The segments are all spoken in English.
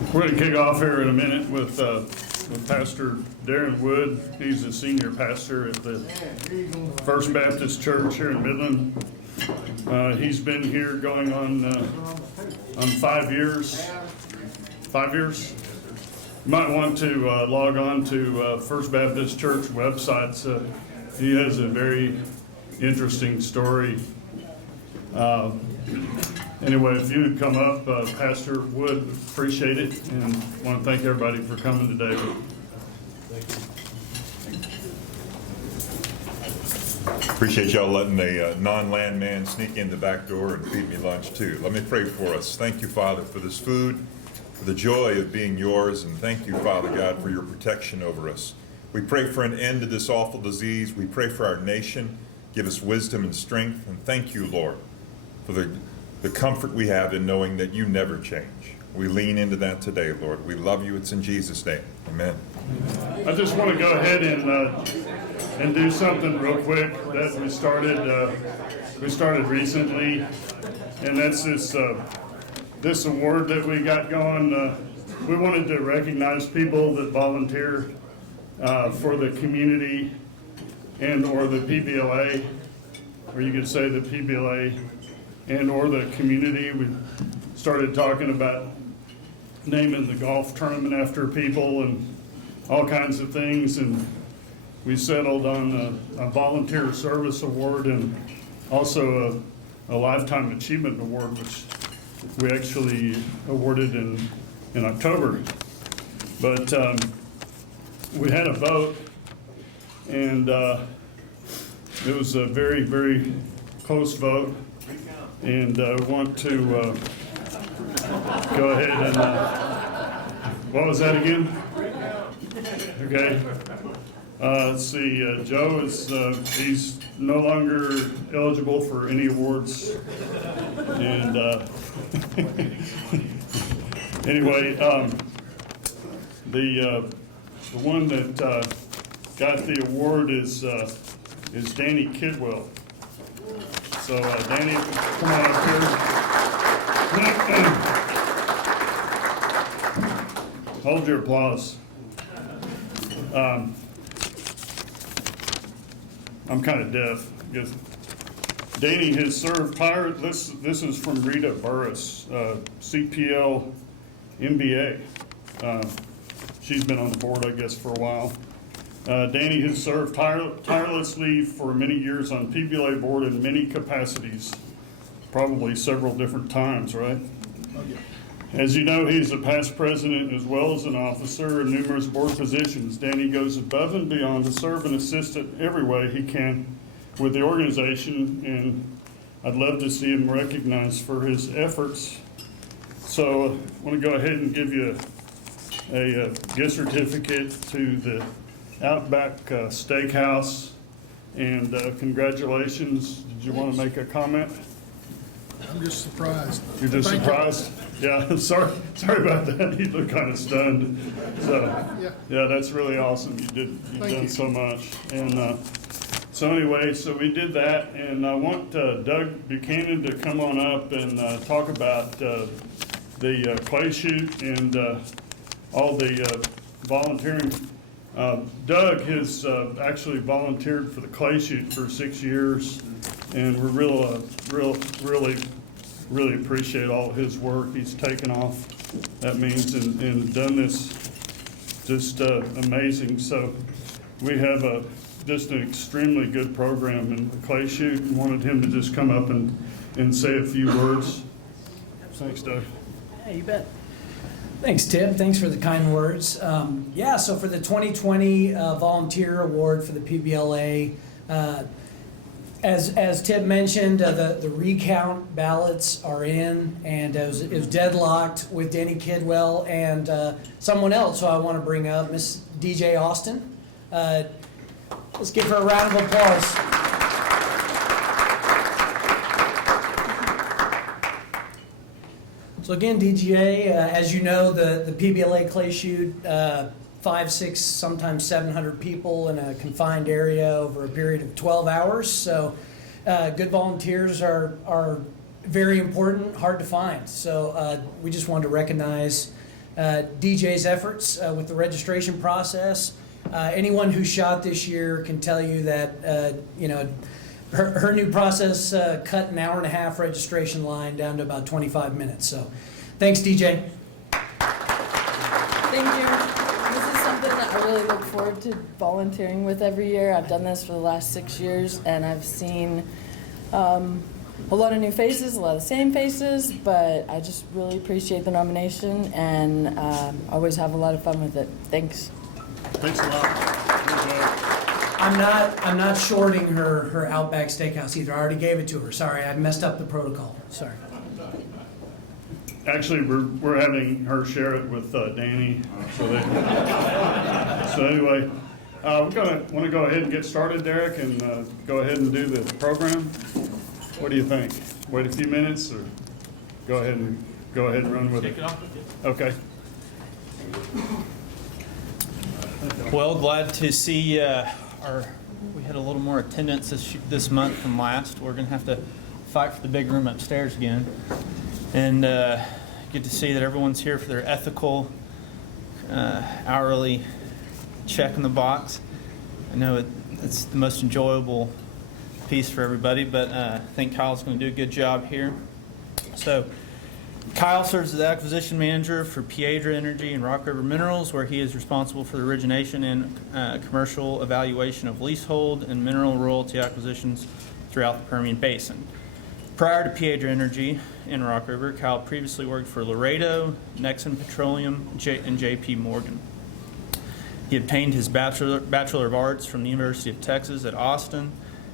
We're going to kick off here in a minute with Pastor Darren Wood. He's the senior pastor at the First Baptist Church here in Midland. He's been here going on 5 years. 5 years? You might want to log on to First Baptist Church websites. He has a very interesting story. Anyway, if you would come up, Pastor Wood, appreciate it, and want to thank everybody for coming today. Thank you. Appreciate y'all letting a non-land man sneak in the back door and feed me lunch too. Let me pray for us. Thank you, Father, for this food, for the joy of being yours, and thank you, Father God, for your protection over us. We pray for an end to this awful disease. We pray for our nation. Give us wisdom and strength, and thank you, Lord, for the comfort we have in knowing that you never change. We lean into that today, Lord. We love you. It's in Jesus' name. Amen. I just want to go ahead and do something real quick that we started recently, and that's this award that we got going. We wanted to recognize people that volunteer for the community and or the PBLA, or you could say the PBLA and or the community. We started talking about naming the golf tournament after people and all kinds of things, and we settled on a volunteer service award and also a lifetime achievement award, which we actually awarded in October. But we had a vote, and it was a very, very close vote. And I want to go ahead and, what was that again? Okay. Let's see, Joe he's no longer eligible for any awards. And anyway, the one that got the award is Danny Kidwell. So, Danny, come on up here. Hold your applause. I'm kind of deaf. Because Danny has served this is from Rita Burris, CPL MBA. She's been on the board, I guess, for a while. Danny has served tirelessly for many years on PBLA board in many capacities, probably several different times, right? Oh, yeah. As you know, he's a past president as well as an officer in numerous board positions. Danny goes above and beyond to serve and assist in every way he can with the organization, and I'd love to see him recognized for his efforts. So I want to go ahead and give you a gift certificate to the Outback Steakhouse, and congratulations. Did you want to make a comment? I'm just surprised. You're just surprised? Yeah, sorry about that. You look kind of stunned. So, yeah, that's really awesome. You've done so much. And so anyway, so we did that, and I want Doug Buchanan to come on up and talk about the clay shoot and all the volunteering. Doug has actually volunteered for the clay shoot for 6 years, and we're really appreciate all his work. He's taken off, that means, and done this just amazing. So we have just an extremely good program in the clay shoot, and wanted him to just come up and say a few words. Thanks, Doug. Yeah, you bet. Thanks, Tip. Thanks for the kind words. So for the 2020 Volunteer Award for the PBLA, as Tip mentioned, the recount ballots are in, and it was deadlocked with Danny Kidwell and someone else who I want to bring up, Miss DJ Austin. Let's give her a round of applause. So again, DGA, as you know, the PBLA clay shoot, 5, 6, sometimes 700 people in a confined area over a period of 12 hours. So good volunteers are very important, hard to find. So we just wanted to recognize DJ's efforts with the registration process. Anyone who shot this year can tell you that, her new process cut an hour and a half registration line down to about 25 minutes. So thanks, DJ. Thank you. This is something that I really look forward to volunteering with every year. I've done this for the last 6 years, and I've seen a lot of new faces, a lot of the same faces, but I just really appreciate the nomination and always have a lot of fun with it. Thanks. Thanks a lot. Good job. I'm not shorting her Outback Steakhouse either. I already gave it to her. Sorry, I messed up the protocol. Sorry. Actually, we're having her share it with Danny. So anyway, we're want to go ahead and get started, Derek, and go ahead and do the program. What do you think? Wait a few minutes, or go ahead and run with it? Okay. Well, glad to see we had a little more attendance this month from last. We're going to have to fight for the big room upstairs again. And good to see that everyone's here for their ethical hourly check in the box. I know it's the most enjoyable piece for everybody, but I think Kyle's going to do a good job here. So Kyle serves as the acquisition manager for Piedra Energy and Rock River Minerals, where he is responsible for the origination and commercial evaluation of leasehold and mineral royalty acquisitions throughout the Permian Basin. Prior to Piedra Energy and Rock River, Kyle previously worked for Laredo, Nexen Petroleum, and J.P. Morgan. He obtained his Bachelor of Arts from the University of Texas at Austin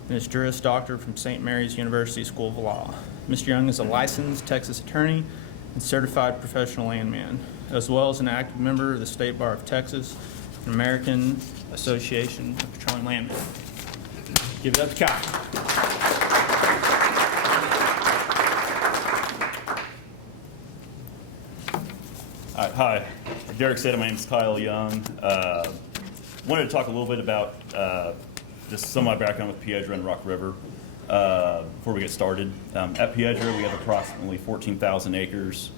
and his Juris Doctor from St. Mary's University School of Law. Mr. Young is a licensed Texas attorney and certified professional landman, as well as an active member of the State Bar of Texas and American Association of Petroleum Landmen. Give it up to Kyle. Hi, Derek said, my name is Kyle Young. Wanted to talk a little bit about just some of my background with Piedra and Rock River before we get started. At Piedra, we have approximately 14,000 acres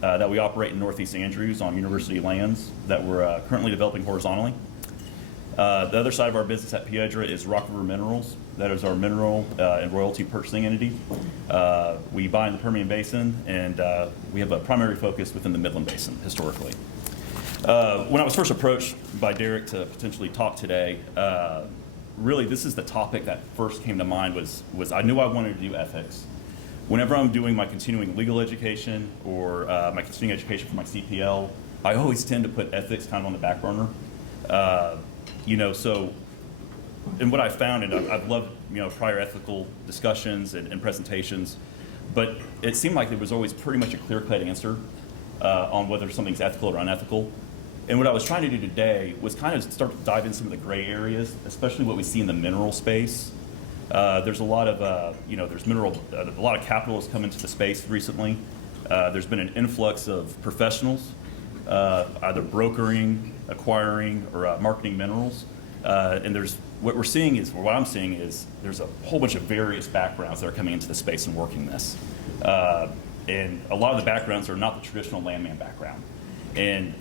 that we operate in Northeast Andrews on university lands that we're currently developing horizontally. The other side of our business at Piedra is Rock River Minerals. That is our mineral and royalty purchasing entity. We buy in the Permian Basin, and we have a primary focus within the Midland Basin historically. When I was first approached by Derek to potentially talk today, really this is the topic that first came to mind was I knew I wanted to do ethics. Whenever I'm doing my continuing legal education or my continuing education for my CPL, I always tend to put ethics kind of on the back burner. And what I found, and I've loved prior ethical discussions and presentations, but it seemed like there was always pretty much a clear-cut answer on whether something's ethical or unethical. And what I was trying to do today was kind of start to dive in some of the gray areas, especially what we see in the mineral space. There's a lot of a lot of capital has come into the space recently. There's been an influx of professionals, either brokering, acquiring, or marketing minerals. And what I'm seeing is there's a whole bunch of various backgrounds that are coming into the space and working this. And a lot of the backgrounds are not the traditional landman background. And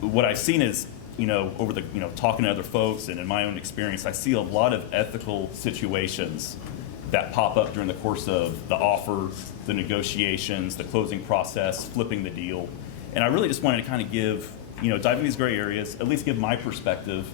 what I've seen is, over the, talking to other folks and in my own experience, I see a lot of ethical situations that pop up during the course of the offer, the negotiations, the closing process, flipping the deal. And I really just wanted to kind of give, dive into these gray areas, at least give my perspective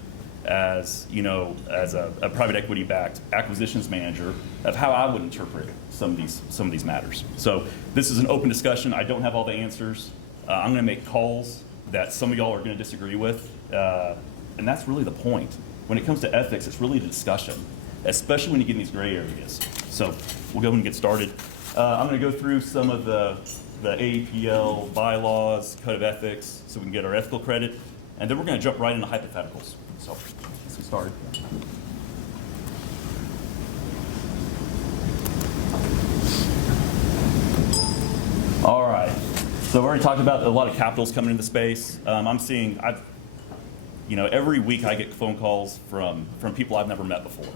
as a private equity backed acquisitions manager of how I would interpret some of these matters. So this is an open discussion. I don't have all the answers. I'm going to make calls that some of y'all are going to disagree with, and that's really the point. When it comes to ethics, it's really a discussion, especially when you get in these gray areas. So we'll go ahead and get started. I'm going to go through some of the AEPL bylaws, code of ethics, so we can get our ethical credit, and then we're going to jump right into hypotheticals. So let's get started. All right. So we already talked about a lot of capitals coming into space. I'm seeing, every week I get phone calls from people I've never met before.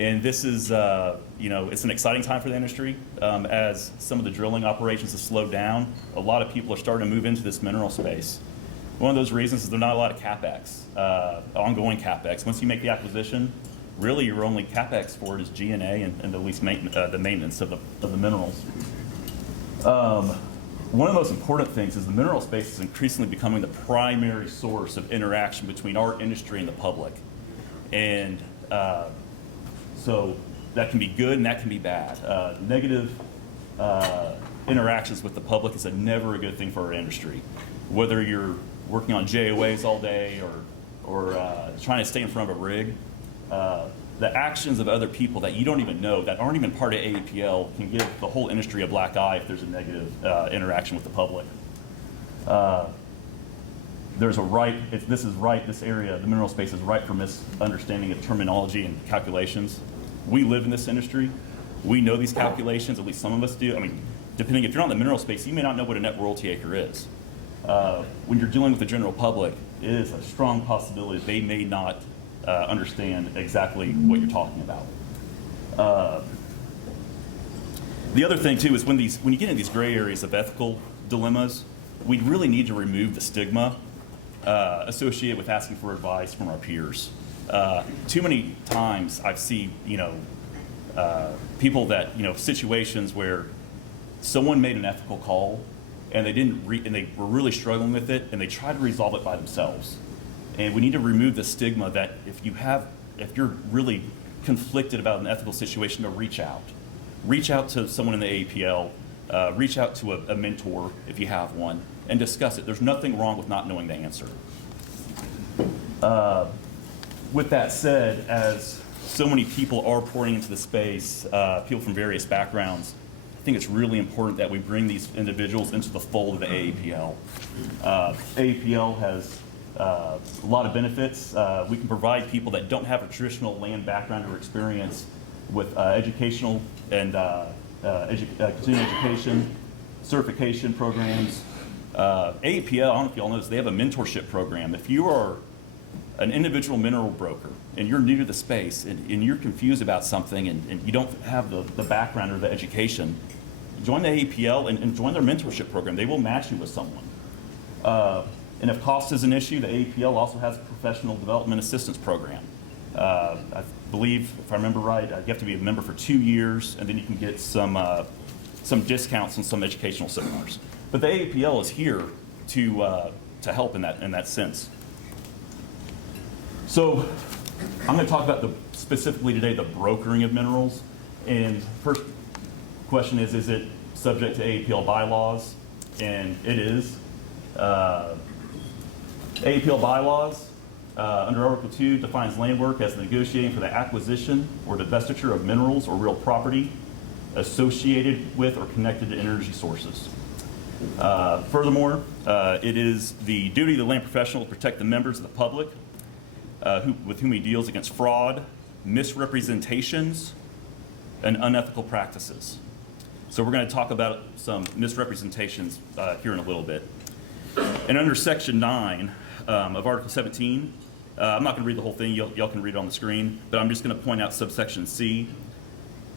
And this is, it's an exciting time for the industry. As some of the drilling operations have slowed down, a lot of people are starting to move into this mineral space. One of those reasons is there's not a lot of CapEx, ongoing CapEx. Once you make the acquisition, really your only CapEx for it is G&A and the lease the maintenance of the minerals. One of the most important things is the mineral space is increasingly becoming the primary source of interaction between our industry and the public. And so that can be good and that can be bad. Negative interactions with the public is never a good thing for our industry. Whether you're working on JOAs all day or trying to stay in front of a rig, the actions of other people that you don't even know, that aren't even part of AAPL, can give the whole industry a black eye if there's a negative interaction with the public. There's a right, this area, the mineral space is ripe for misunderstanding of terminology and calculations. We live in this industry. We know these calculations, at least some of us do. I mean, depending, if you're not in the mineral space, you may not know what a net royalty acre is. When you're dealing with the general public, it is a strong possibility they may not understand exactly what you're talking about. The other thing too is when you get in these gray areas of ethical dilemmas, we really need to remove the stigma associated with asking for advice from our peers. Too many times I've seen, people that, situations where someone made an ethical call and they were really struggling with it and they tried to resolve it by themselves. And we need to remove the stigma that if you're really conflicted about an ethical situation, to reach out. Reach out to someone in the AAPL, reach out to a mentor if you have one, and discuss it. There's nothing wrong with not knowing the answer. With that said, as so many people are pouring into the space, people from various backgrounds, I think it's really important that we bring these individuals into the fold of the AAPL. AAPL has a lot of benefits. We can provide people that don't have a traditional land background or experience with educational and continuing education, certification programs. AAPL, I don't know if y'all know this, they have a mentorship program. If you are an individual mineral broker and you're new to the space and you're confused about something and you don't have the background or the education, join the AAPL and join their mentorship program. They will match you with someone. And if cost is an issue, the AAPL also has a professional development assistance program. I believe, if I remember right, you have to be a member for 2 years, and then you can get some discounts on some educational seminars. But the AAPL is here to help in that sense. So I'm going to talk about specifically today the brokering of minerals. And first question is it subject to AAPL bylaws? And it is. AAPL bylaws under Article 2 defines land work as negotiating for the acquisition or divestiture of minerals or real property associated with or connected to energy sources. Furthermore, it is the duty of the land professional to protect the members of the public with whom he deals against fraud, misrepresentations, and unethical practices. So we're going to talk about some misrepresentations here in a little bit. And under Section 9 of Article 17, I'm not going to read the whole thing, y'all can read it on the screen, but I'm just going to point out subsection C.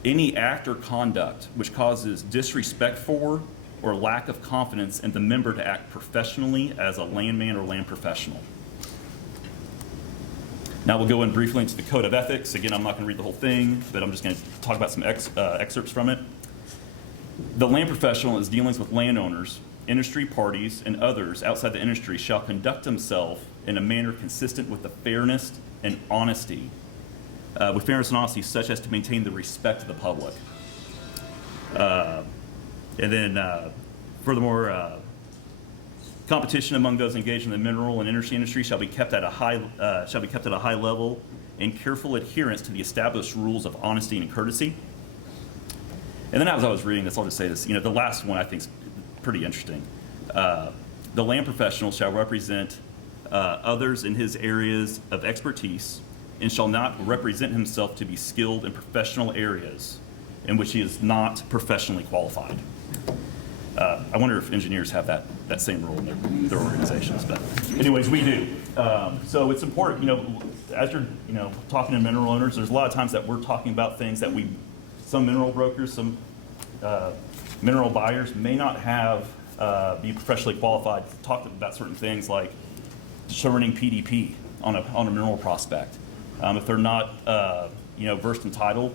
Any act or conduct which causes disrespect for or lack of confidence in the member to act professionally as a landman or land professional. Now we'll go in briefly into the Code of Ethics. Again, I'm not going to read the whole thing, but I'm just going to talk about some excerpts from it. The land professional is dealings with landowners, industry parties, and others outside the industry shall conduct themselves in a manner consistent with the fairness and honesty, such as to maintain the respect of the public. And then, furthermore, competition among those engaged in the mineral and energy industry shall be kept at a high level in careful adherence to the established rules of honesty and courtesy. And then, as I was reading this, I'll just say this: the last one I think is pretty interesting. The land professional shall represent others in his areas of expertise and shall not represent himself to be skilled in professional areas in which he is not professionally qualified. I wonder if engineers have that that same rule in their organizations. But anyways, we do. So it's important, as you're, talking to mineral owners, there's a lot of times that we're talking about things that some mineral brokers, some mineral buyers may not have, be professionally qualified to talk about certain things like determining PDP on a mineral prospect. If they're not, versed in title,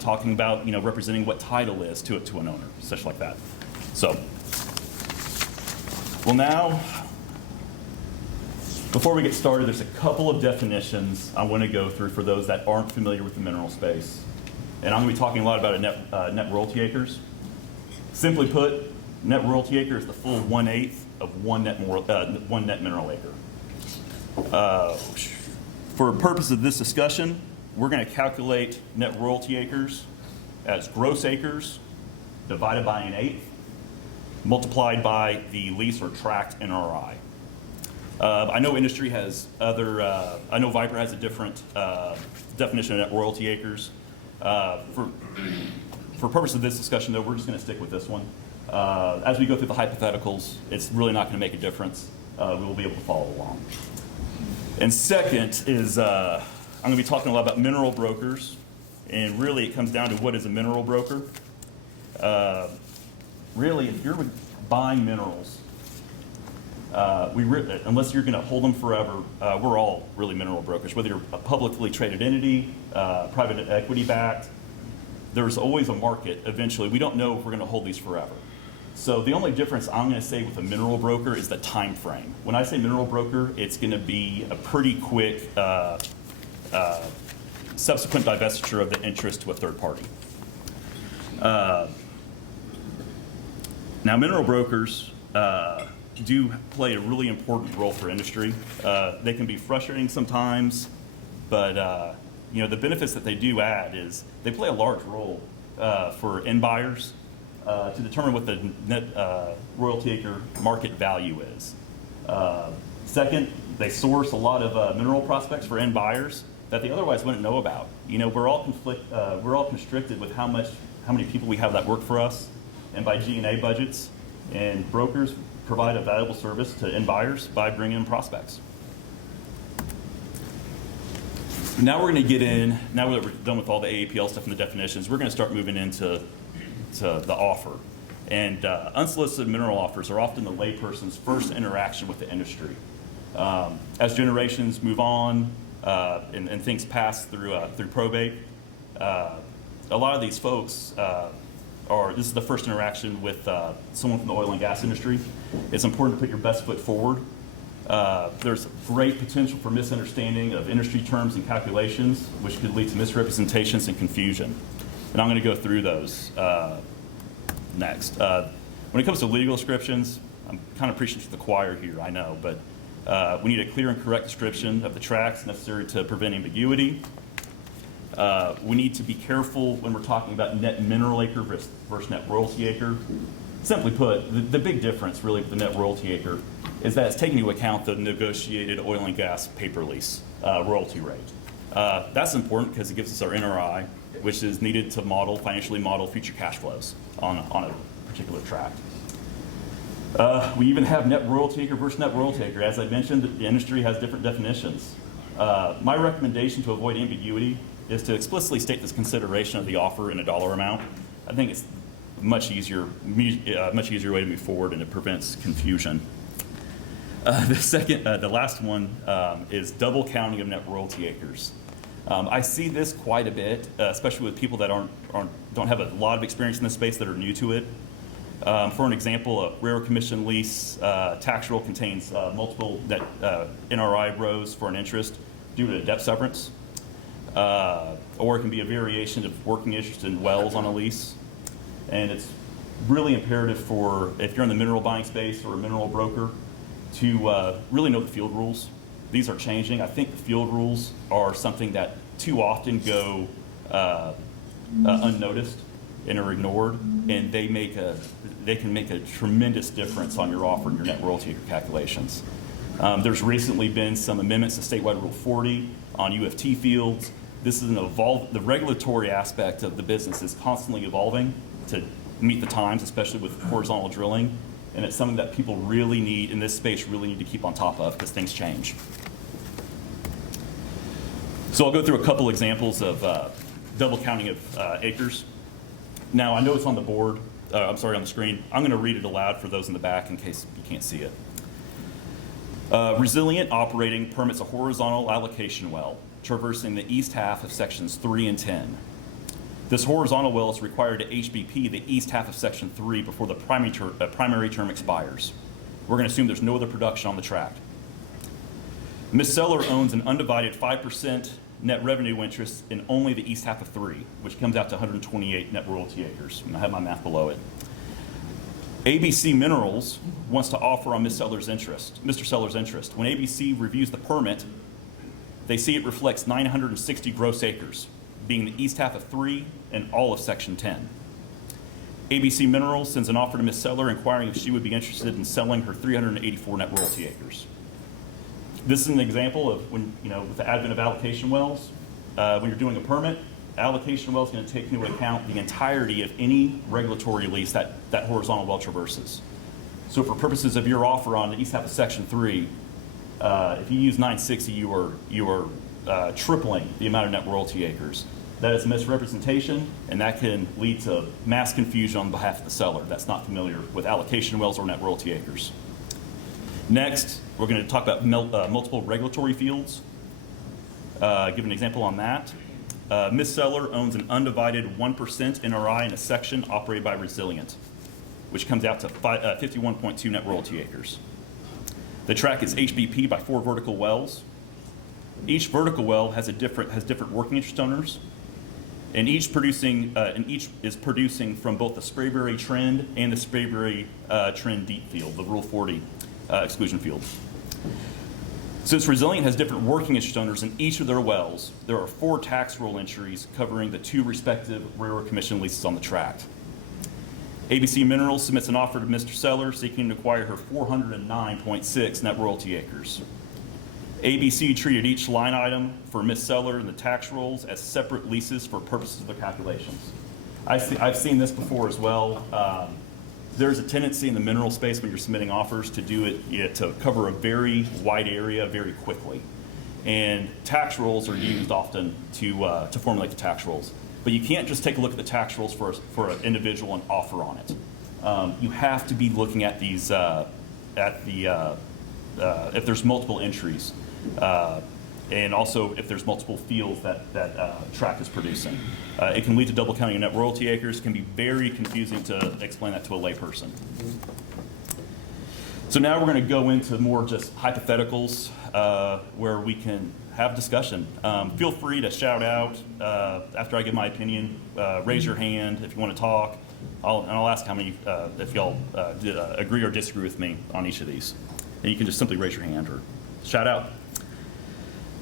talking about, representing what title is to an owner, such like that. So, well now, before we get started, there's a couple of definitions I want to go through for those that aren't familiar with the mineral space. And I'm going to be talking a lot about net royalty acres. Simply put, net royalty acre is the full 1/8 of one net mineral acre. For the purpose of this discussion, we're going to calculate net royalty acres as gross acres divided by an 1/8, multiplied by the lease or tract NRI. I know industry has I know Viper has a different definition of net royalty acres. For purpose of this discussion, though, we're just going to stick with this one. As we go through the hypotheticals, it's really not going to make a difference. We will be able to follow along. And second is I'm going to be talking a lot about mineral brokers, and really it comes down to what is a mineral broker. Really, if you're buying minerals, unless you're going to hold them forever, we're all really mineral brokers. Whether you're a publicly traded entity, private equity backed, there's always a market eventually. We don't know if we're going to hold these forever. So the only difference I'm going to say with a mineral broker is the time frame. When I say mineral broker, it's going to be a pretty quick subsequent divestiture of the interest to a third party. Now, mineral brokers do play a really important role for industry. They can be frustrating sometimes, but the benefits that they do add is they play a large role for end buyers to determine what the net royalty acre market value is. Second, they source a lot of mineral prospects for end buyers that they otherwise wouldn't know about. We're all constricted with how many people we have that work for us, and by G&A budgets. And brokers provide a valuable service to end buyers by bringing in prospects. Now we're going to get in. Now that we're done with all the AAPL stuff and the definitions, we're going to start moving into the offer. And unsolicited mineral offers are often the layperson's first interaction with the industry. As generations move on and things pass through probate, a lot of these folks this is the first interaction with someone from the oil and gas industry. It's important to put your best foot forward. There's great potential for misunderstanding of industry terms and calculations, which could lead to misrepresentations and confusion. And I'm going to go through those next. When it comes to legal descriptions, I'm kind of preaching to the choir here, I know, but we need a clear and correct description of the tracts necessary to prevent ambiguity. We need to be careful when we're talking about net mineral acre versus net royalty acre. Simply put, the big difference really with the net royalty acre is that it's taking into account the negotiated oil and gas paper lease royalty rate. That's important because it gives us our NRI, which is needed to financially model future cash flows on a particular tract. We even have net royalty acre versus net royalty acre. As I mentioned, the industry has different definitions. My recommendation to avoid ambiguity is to explicitly state this consideration of the offer in a dollar amount. I think it's a much easier way to move forward, and it prevents confusion. The last one is double counting of net royalty acres. I see this quite a bit, especially with people that don't have a lot of experience in this space that are new to it. For an example, a railroad commission lease tax roll contains multiple net NRI rows for an interest due to debt severance. Or it can be a variation of working interest in wells on a lease. And it's really imperative if you're in the mineral buying space or a mineral broker, to really know the field rules. These are changing. I think the field rules are something that too often go unnoticed and are ignored, and they can make a tremendous difference on your offer and your net royalty calculations. There's recently been some amendments to statewide Rule 40 on UFT fields. This is the regulatory aspect of the business is constantly evolving to meet the times, especially with horizontal drilling. and it's something that people really need, in this space, really need to keep on top of because things change. So I'll go through a couple examples of double counting of acres. Now, I know it's on the board, on the screen. I'm gonna read it aloud for those in the back in case you can't see it. Resilient operating permits a horizontal allocation well traversing the east half of sections 3 and 10. This horizontal well is required to HBP the east half of section 3 before the primary term expires. We're gonna assume there's no other production on the tract. Ms. Seller owns an undivided 5% net revenue interest in only the east half of 3, which comes out to 128 net royalty acres. And I have my math below it. ABC Minerals wants to offer on Mr. Seller's interest. When ABC reviews the permit, they see it reflects 960 gross acres, being the east half of 3 and all of section 10. ABC Minerals sends an offer to Ms. Seller inquiring if she would be interested in selling her 384 net royalty acres. This is an example of when, with the advent of allocation wells, when you're doing a permit, allocation well is going to take into account the entirety of any regulatory lease that horizontal well traverses. So for purposes of your offer on the east half of section 3, if you use 960, you are tripling the amount of net royalty acres. That is a misrepresentation, and that can lead to mass confusion on behalf of the seller that's not familiar with allocation wells or net royalty acres. Next, we're going to talk about multiple regulatory fields. Give an example on that. Ms. Seller owns an undivided 1% NRI in a section operated by Resilient, which comes out to 51.2 net royalty acres. The tract is HBP by 4 vertical wells. Each vertical well has different working interest owners, and each is producing from both the Sprayberry Trend and the Sprayberry Trend Deep field, the Rule 40 exclusion field. Since Resilient has different working interest owners in each of their wells, there are 4 tax roll entries covering the 2 respective Railroad Commission leases on the tract. ABC Minerals submits an offer to Mr. Seller seeking to acquire her 409.6 net royalty acres. ABC treated each line item for Ms. Seller in the tax rolls as separate leases for purposes of the calculations. I've seen this before as well. There's a tendency in the mineral space when you're submitting offers to do it to cover a very wide area very quickly. And tax rolls are used often to formulate the tax rolls. But you can't just take a look at the tax rolls for an individual and offer on it. You have to be looking at these if there's multiple entries. And also if there's multiple fields that tract is producing. It can lead to double counting of net royalty acres. It can be very confusing to explain that to a layperson. So now we're going to go into more just hypotheticals where we can have discussion. Feel free to shout out after I give my opinion. Raise your hand if you want to talk. I'll ask how many, if y'all agree or disagree with me on each of these. And you can just simply raise your hand or shout out.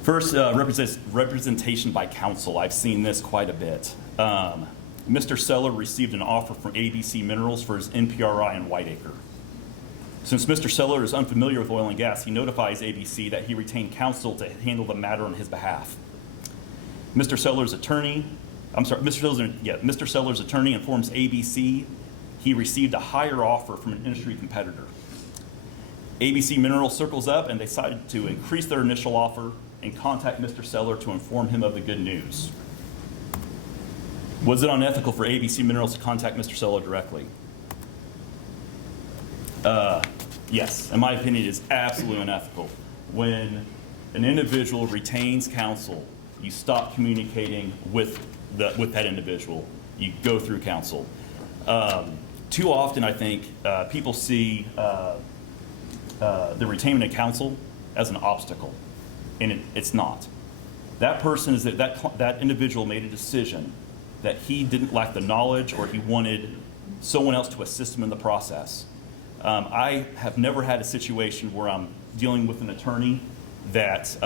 First, representation by counsel. I've seen this quite a bit. Mr. Seller received an offer from ABC Minerals for his NPRI in Whiteacre. Since Mr. Seller is unfamiliar with oil and gas, he notifies ABC that he retained counsel to handle the matter on his behalf. Mr. Seller's attorney informs ABC he received a higher offer from an industry competitor. ABC Minerals circles up and they decided to increase their initial offer and contact Mr. Seller to inform him of the good news. Was it unethical for ABC Minerals to contact Mr. Seller directly? Yes, in my opinion, it is absolutely unethical. When an individual retains counsel, you stop communicating with that individual. You go through counsel. Too often, I think, people see the retainment of counsel as an obstacle, and it's not. That person is that individual made a decision that he didn't lack the knowledge or he wanted someone else to assist him in the process. I have never had a situation where I'm dealing with an attorney that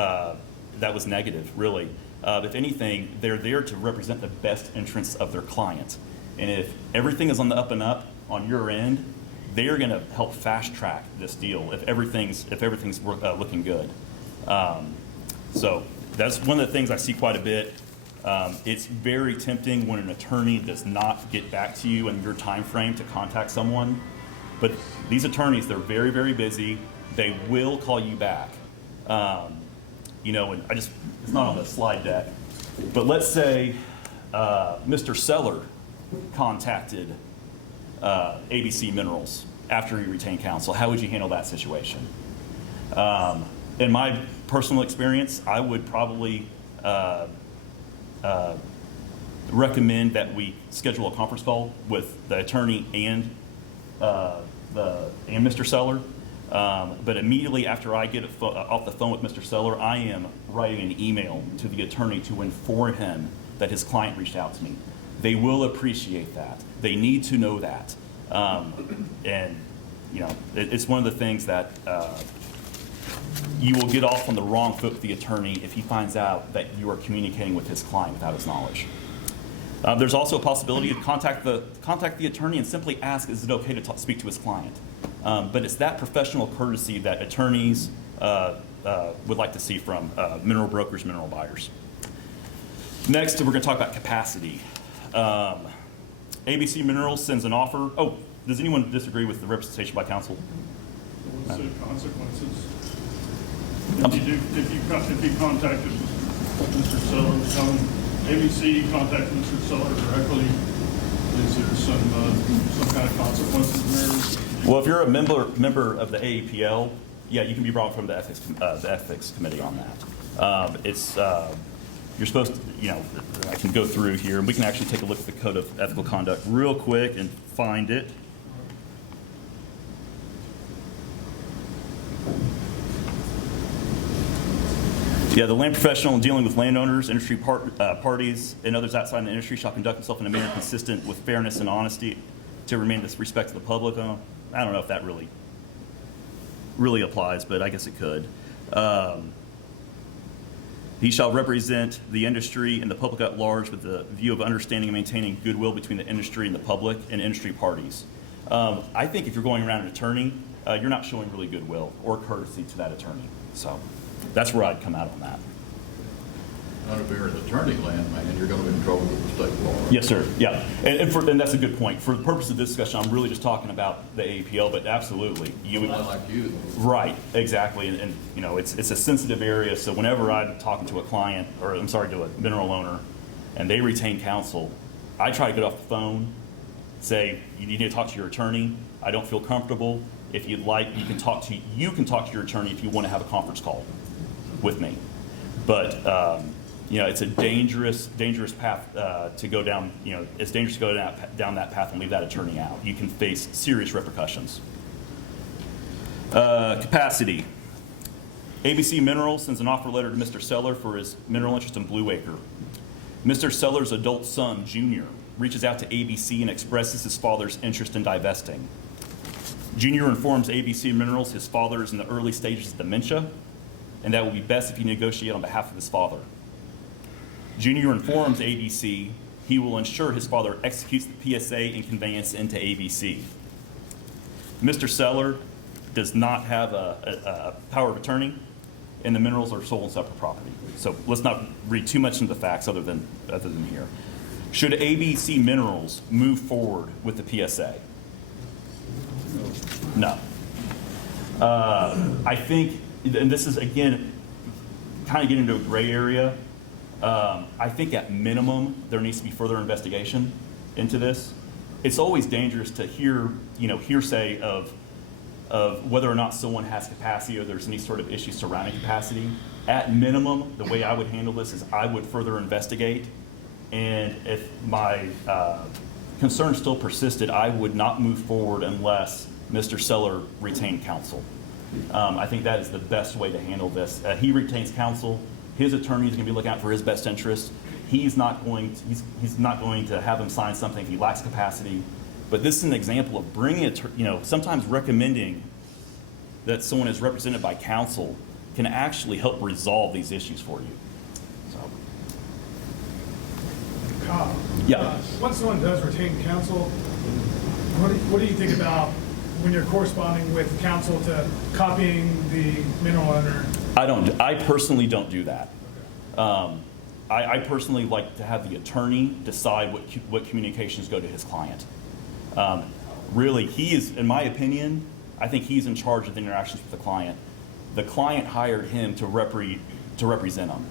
was negative, really. If anything, they're there to represent the best interests of their client. And if everything is on the up and up on your end, they are going to help fast track this deal if everything's looking good. So that's one of the things I see quite a bit. It's very tempting when an attorney does not get back to you in your time frame to contact someone. But these attorneys, they're very, very busy. They will call you back. And it's not on the slide deck, but let's say Mr. Seller contacted ABC Minerals after he retained counsel. How would you handle that situation? In my personal experience, I would probably recommend that we schedule a conference call with the attorney and Mr. Seller. But immediately after I get off the phone with Mr. Seller, I am writing an email to the attorney to inform him that his client reached out to me. They will appreciate that. They need to know that. It's one of the things that you will get off on the wrong foot with the attorney if he finds out that you are communicating with his client without his knowledge. There's also a possibility to contact the attorney and simply ask, is it okay to speak to his client? But it's that professional courtesy that attorneys would like to see from mineral brokers, mineral buyers. Next, we're going to talk about capacity. ABC Minerals sends an offer. Oh, does anyone disagree with the representation by counsel? What's the consequences? If you contacted Mr. Seller, tell him ABC contacted Mr. Seller directly, is there some kind of consequences there? Well, if you're a member of the AEPL, yeah, you can be brought from the ethics committee on that. You're supposed to, I can go through here, and we can actually take a look at the Code of Ethical Conduct real quick and find it. Yeah, the land professional in dealing with landowners, industry parties, and others outside the industry shall conduct himself in a manner consistent with fairness and honesty to remain with respect to the public. I don't know if that really applies, but I guess it could. He shall represent the industry and the public at large with the view of understanding and maintaining goodwill between the industry and the public and industry parties. I think if you're going around an attorney, you're not showing really goodwill or courtesy to that attorney. So that's where I'd come out on that. Not if you're an attorney land, man, you're going to be in trouble with the state law. Yes, sir. Yeah, and that's a good point. For the purpose of this discussion, I'm really just talking about the AEPL, but absolutely, Not like you. Right, exactly, and it's a sensitive area. So whenever I'm talking to a client, or I'm sorry, to a mineral owner, and they retain counsel, I try to get off the phone, say you need to talk to your attorney. I don't feel comfortable. If you'd like, you can talk to your attorney if you want to have a conference call with me. But it's a dangerous path to go down. It's dangerous to go down that path and leave that attorney out. You can face serious repercussions. Capacity. ABC Minerals sends an offer letter to Mr. Seller for his mineral interest in Blue Acre. Mr. Seller's adult son, Junior, reaches out to ABC and expresses his father's interest in divesting. Junior informs ABC Minerals his father is in the early stages of dementia, and that would be best if he negotiate on behalf of his father. Junior informs ABC he will ensure his father executes the PSA and conveyance into ABC. Mr. Seller does not have a power of attorney, and the minerals are sole and separate property. So let's not read too much into the facts other than here. Should ABC Minerals move forward with the PSA? No. I think, and this is again kind of getting into a gray area. I think at minimum there needs to be further investigation into this. It's always dangerous to hear, hearsay of whether or not someone has capacity or there's any sort of issue surrounding capacity. At minimum, the way I would handle this is I would further investigate, and if my concern still persisted, I would not move forward unless Mr. Seller retained counsel. I think that is the best way to handle this. He retains counsel. His attorney is going to be looking out for his best interest. He's not going to have him sign something if he lacks capacity. But this is an example of bringing it, sometimes recommending that someone is represented by counsel can actually help resolve these issues for you. So. Kyle, Yeah. once someone does retain counsel, what do you think about when you're corresponding with counsel to copying the mineral owner? I personally don't do that. I personally like to have the attorney decide what communications go to his client. really, he is, in my opinion, I think he's in charge of the interactions with the client. The client hired him to represent them,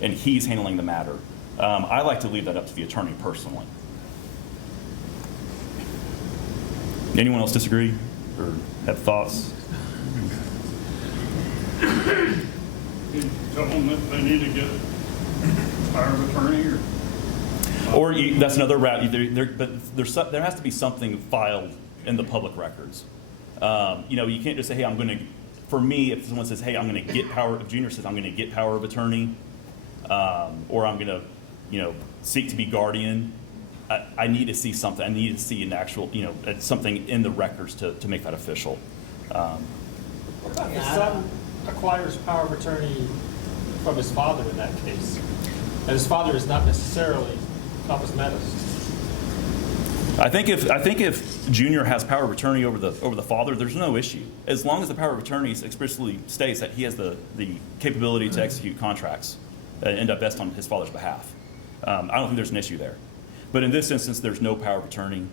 and he's handling the matter. I like to leave that up to the attorney personally. Anyone else disagree or have thoughts? Tell them that they need to get power of attorney or? That's another route. But there has to be something filed in the public records. You can't just say, hey, I'm going to, for me, if someone says, hey, I'm going to get power, if Junior says, I'm going to get power of attorney, or I'm going to, seek to be guardian, I need to see something. I need to see an actual, something in the records to make that official. What about if son acquires power of attorney from his father in that case? And his father is not necessarily Compass Meadows. I think if Junior has power of attorney over the father, there's no issue. As long as the power of attorney expressly states that he has the capability to execute contracts that end up best on his father's behalf. I don't think there's an issue there. But in this instance, there's no power of attorney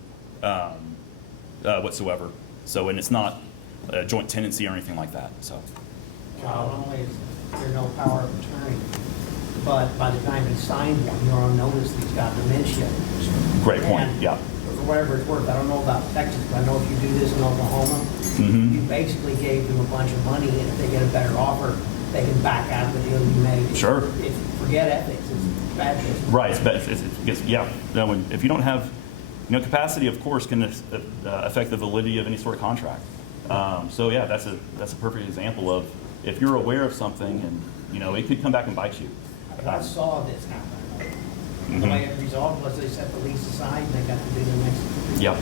whatsoever. So, and it's not a joint tenancy or anything like that. So, Not only is there no power of attorney, but by the time he signed one, you're on notice that he's got dementia. great point. And Yeah. For whatever it's worth, I don't know about Texas, but I know if you do this in Oklahoma, you basically gave them a bunch of money, and if they get a better offer, they can back out the deal you made. Sure. If forget ethics, it's bad business. Right. Yeah. No, if you don't have, capacity, of course, can affect the validity of any sort of contract. So yeah, that's a perfect example of if you're aware of something and it could come back and bite you. I saw this happen. The way it resolved was they set the lease aside and they got to do the next. Yep.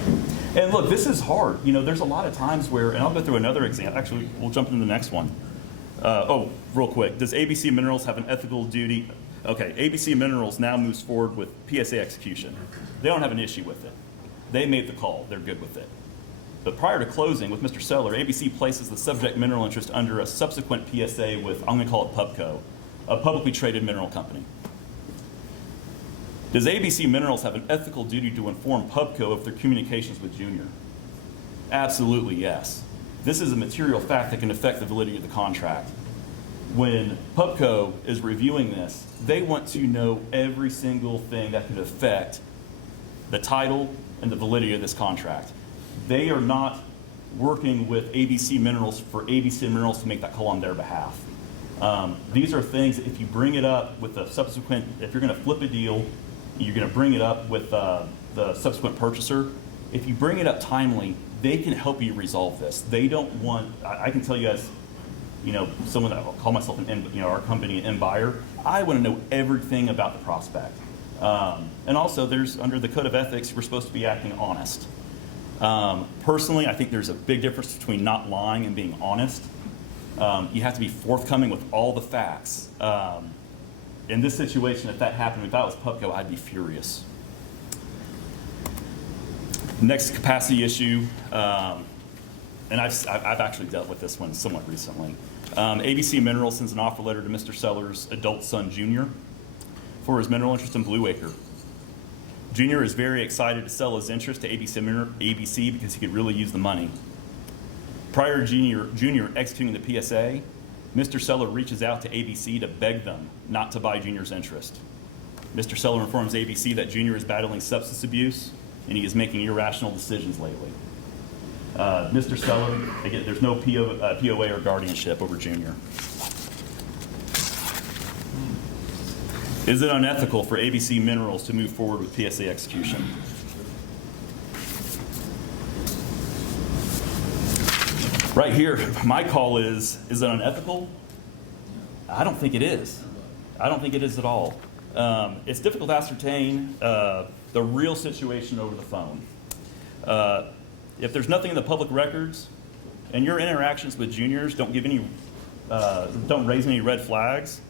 And look, this is hard. There's a lot of times where, and I'll go through another example. Actually, we'll jump into the next one. Real quick. Does ABC Minerals have an ethical duty? Okay, ABC Minerals now moves forward with PSA execution. They don't have an issue with it. They made the call. They're good with it. But prior to closing with Mr. Seller, ABC places the subject mineral interest under a subsequent PSA with, I'm going to call it PubCo, a publicly traded mineral company. Does ABC Minerals have an ethical duty to inform PubCo of their communications with Junior? Absolutely, yes. This is a material fact that can affect the validity of the contract. When PubCo is reviewing this, they want to know every single thing that could affect the title and the validity of this contract. They are not working with ABC Minerals for ABC Minerals to make that call on their behalf. These are things that if you bring it up with the subsequent, if you're going to flip a deal, you're going to bring it up with the subsequent purchaser. If you bring it up timely, they can help you resolve this. They don't want, I can tell you as, someone that I'll call myself our company an end buyer, I want to know everything about the prospect. And also there's, under the code of ethics, we're supposed to be acting honest. Personally, I think there's a big difference between not lying and being honest. You have to be forthcoming with all the facts. In this situation, if that happened, if I was PubCo, I'd be furious. Next capacity issue, and I've actually dealt with this one somewhat recently. ABC Minerals sends an offer letter to Mr. Seller's adult son, Junior, for his mineral interest in Blue Acre. Junior is very excited to sell his interest to ABC because he could really use the money. Prior to Junior executing the PSA, Mr. Seller reaches out to ABC to beg them not to buy Junior's interest. Mr. Seller informs ABC that Junior is battling substance abuse and he is making irrational decisions lately. Mr. Seller, again, there's no POA or guardianship over Junior. Is it unethical for ABC Minerals to move forward with PSA execution? Right here, my call is it unethical? I don't think it is. I don't think it is at all. It's difficult to ascertain the real situation over the phone. If there's nothing in the public records and your interactions with juniors don't raise any red flags,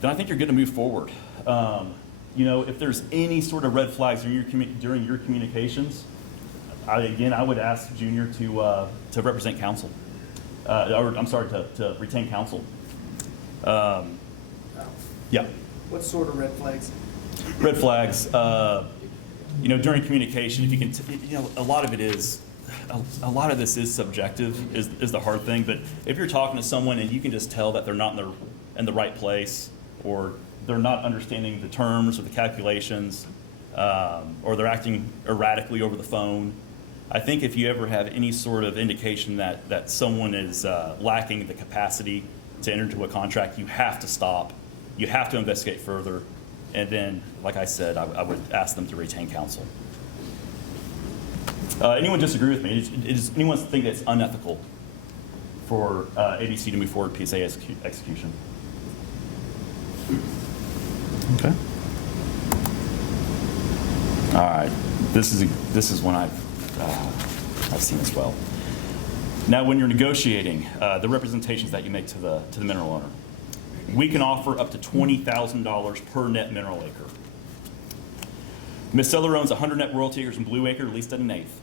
then I think you're good to move forward. If there's any sort of red flags during your communications, I would ask Junior to represent counsel. To retain counsel. Yeah. What sort of red flags? Red flags, during communication, if you can, a lot of it is a lot of this is subjective, is the hard thing. But if you're talking to someone and you can just tell that they're not in the right place, or they're not understanding the terms or the calculations, or they're acting erratically over the phone, I think if you ever have any sort of indication that someone is lacking the capacity to enter into a contract, you have to stop. You have to investigate further. And then, like I said, I would ask them to retain counsel. Anyone disagree with me? Does anyone think that it's unethical for ABC to move forward PSA execution? Okay. All right. This is one I've seen as well. Now, when you're negotiating the representations that you make to the mineral owner, we can offer up to $20,000 per net mineral acre. Ms. Seller owns 100 net royalty acres in Blue Acre, leased at an eighth.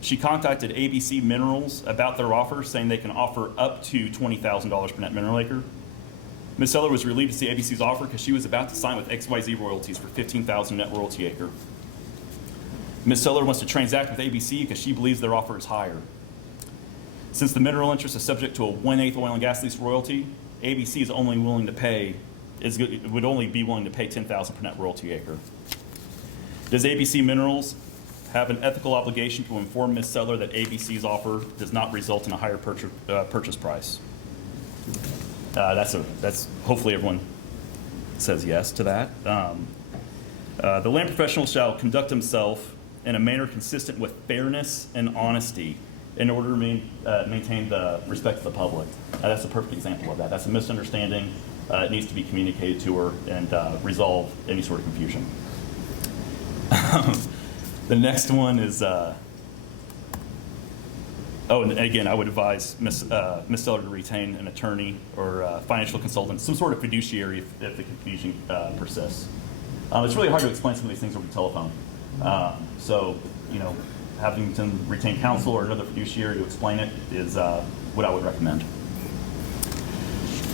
She contacted ABC Minerals about their offer, saying they can offer up to $20,000 per net mineral acre. Ms. Seller was relieved to see ABC's offer because she was about to sign with XYZ Royalties for 15,000 net royalty acre. Ms. Seller wants to transact with ABC because she believes their offer is higher. Since the mineral interest is subject to a 1/8 oil and gas lease royalty, ABC is only willing to pay, would only be willing to pay $10,000 per net royalty acre. Does ABC Minerals have an ethical obligation to inform Ms. Seller that ABC's offer does not result in a higher purchase price? That's hopefully everyone says yes to that. The land professional shall conduct himself in a manner consistent with fairness and honesty in order to maintain the respect of the public. That's a perfect example of that. That's a misunderstanding. It needs to be communicated to her and resolve any sort of confusion. The next one is, and again, I would advise Ms. Seller to retain an attorney or financial consultant, some sort of fiduciary if the confusion persists. It's really hard to explain some of these things over the telephone. So, having to retain counsel or another fiduciary to explain it is what I would recommend.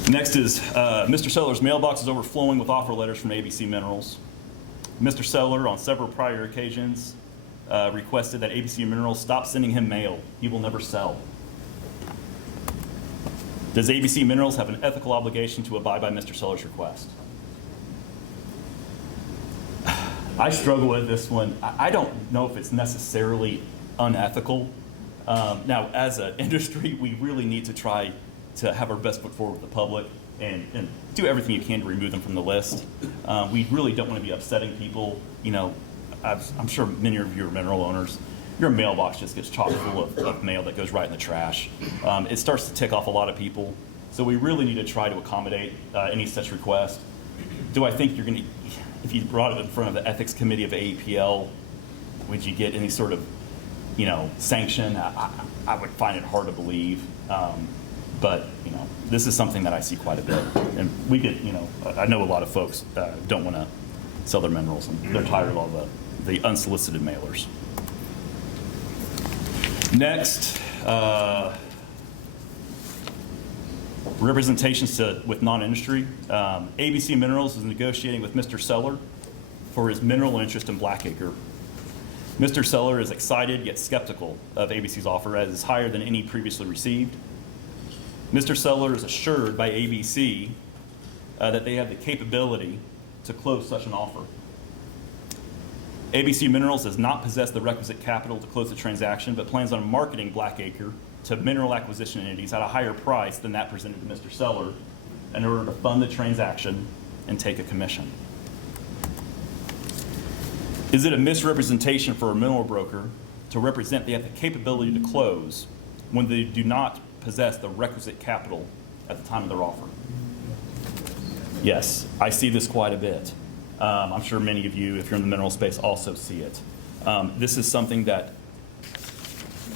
Next is Mr. Seller's mailbox is overflowing with offer letters from ABC Minerals. Mr. Seller, on several prior occasions, requested that ABC Minerals stop sending him mail. He will never sell. Does ABC Minerals have an ethical obligation to abide by Mr. Seller's request? I struggle with this one. I don't know if it's necessarily unethical. Now, as an industry, we really need to try to have our best foot forward with the public and do everything you can to remove them from the list. We really don't want to be upsetting people. I'm sure many of you are mineral owners. Your mailbox just gets chock full of mail that goes right in the trash. It starts to tick off a lot of people. So we really need to try to accommodate any such request. Do I think you're going to, if you brought it in front of the ethics committee of AEPL, would you get any sort of, sanction? I would find it hard to believe. But, this is something that I see quite a bit. And we get, I know a lot of folks don't want to sell their minerals, and they're tired of all the unsolicited mailers. Next, representations with non-industry. ABC Minerals is negotiating with Mr. Seller for his mineral interest in Blackacre. Mr. Seller is excited yet skeptical of ABC's offer, as it's higher than any previously received. Mr. Seller is assured by ABC that they have the capability to close such an offer. ABC Minerals does not possess the requisite capital to close the transaction, but plans on marketing Blackacre to mineral acquisition entities at a higher price than that presented to Mr. Seller in order to fund the transaction and take a commission. Is it a misrepresentation for a mineral broker to represent they have the capability to close when they do not possess the requisite capital at the time of their offer? Yes, I see this quite a bit. I'm sure many of you, if you're in the mineral space, also see it. This is something that,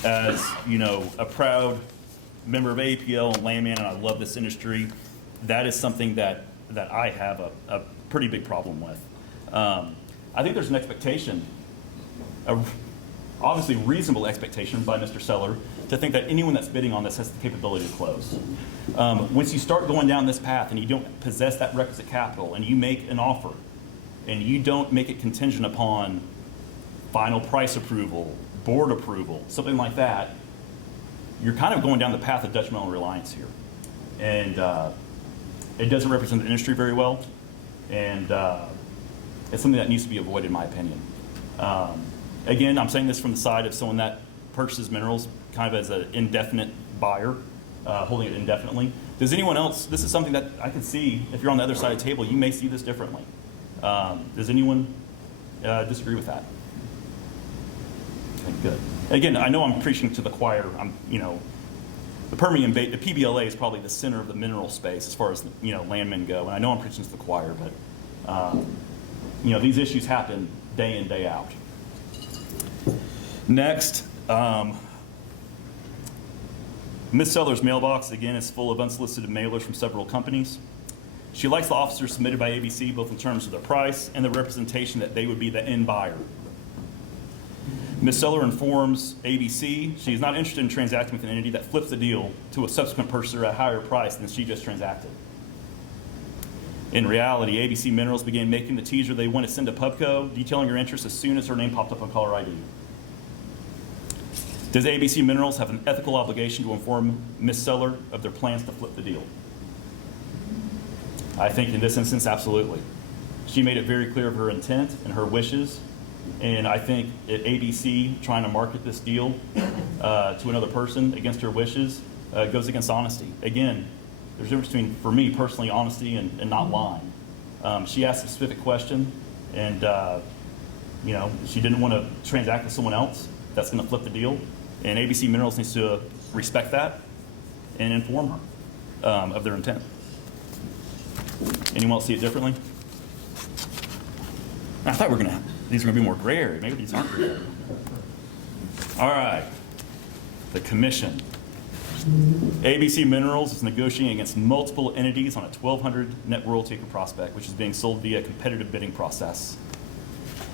as a proud member of APL and landman, and I love this industry, that is something that I have a pretty big problem with. I think there's an expectation, obviously reasonable expectation by Mr. Seller to think that anyone that's bidding on this has the capability to close. Once you start going down this path and you don't possess that requisite capital and you make an offer and you don't make it contingent upon final price approval, board approval, something like that, you're kind of going down the path of detrimental reliance here. And it doesn't represent the industry very well, and it's something that needs to be avoided, in my opinion. Again, I'm saying this from the side of someone that purchases minerals kind of as an indefinite buyer, holding it indefinitely. Does anyone else, this is something that I can see, if you're on the other side of the table, you may see this differently. Does anyone disagree with that? Okay, good. Again, I know I'm preaching to the choir. The Permian, the PBLA is probably the center of the mineral space as far as landmen go, and I know I'm preaching to the choir, but these issues happen day in, day out. Next, Ms. Seller's mailbox, again, is full of unsolicited mailers from several companies. She likes the officers submitted by ABC, both in terms of their price and the representation that they would be the end buyer. Ms. Seller informs ABC she is not interested in transacting with an entity that flips the deal to a subsequent purchaser at a higher price than she just transacted. In reality, ABC Minerals began making the teaser they want to send to Pubco, detailing her interest as soon as her name popped up on caller ID. Does ABC Minerals have an ethical obligation to inform Ms. Seller of their plans to flip the deal? I think in this instance, absolutely. She made it very clear of her intent and her wishes, and I think at ABC trying to market this deal to another person against her wishes goes against honesty. Again, there's a difference between, for me personally, honesty and not lying. She asked a specific question, and she didn't want to transact with someone else that's going to flip the deal, and ABC Minerals needs to respect that and inform her of their intent. Anyone else see it differently? I thought these were going to be more gray area. Maybe these aren't gray area. All right, the commission. ABC Minerals is negotiating against multiple entities on a 1,200 net royalty acre prospect, which is being sold via a competitive bidding process.